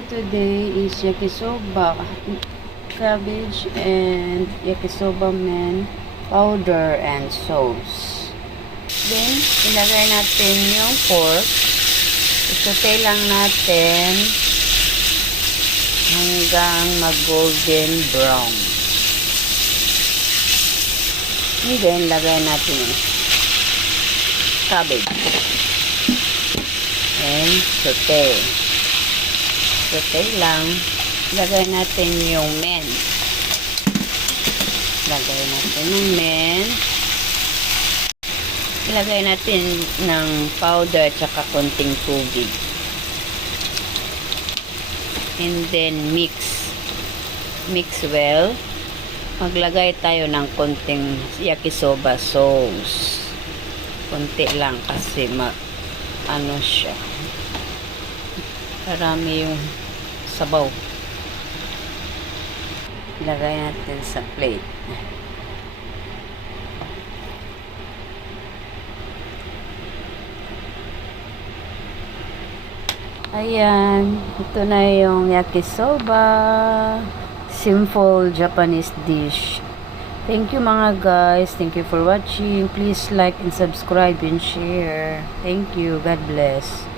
for today is yakisoba, cabbage and yakisoba men powder and sauce. Then, ilagay natin yung pork. Isotay lang natin hanggang mag-golden brown. And then, lagay natin yung cabbage. And saute. Saute lang. Lagay natin yung men. Lagay natin yung men. Ilagay natin ng powder at saka konting tubig. And then mix. Mix well. Maglagay tayo ng konting yakisoba sauce. Konti lang kasi ano siya. Marami yung sabaw. Ilagay natin sa plate. Ayan, ito na yung yakisoba. Simple Japanese dish. Thank you mga guys. Thank you for watching. Please like and subscribe and share. Thank you. God bless.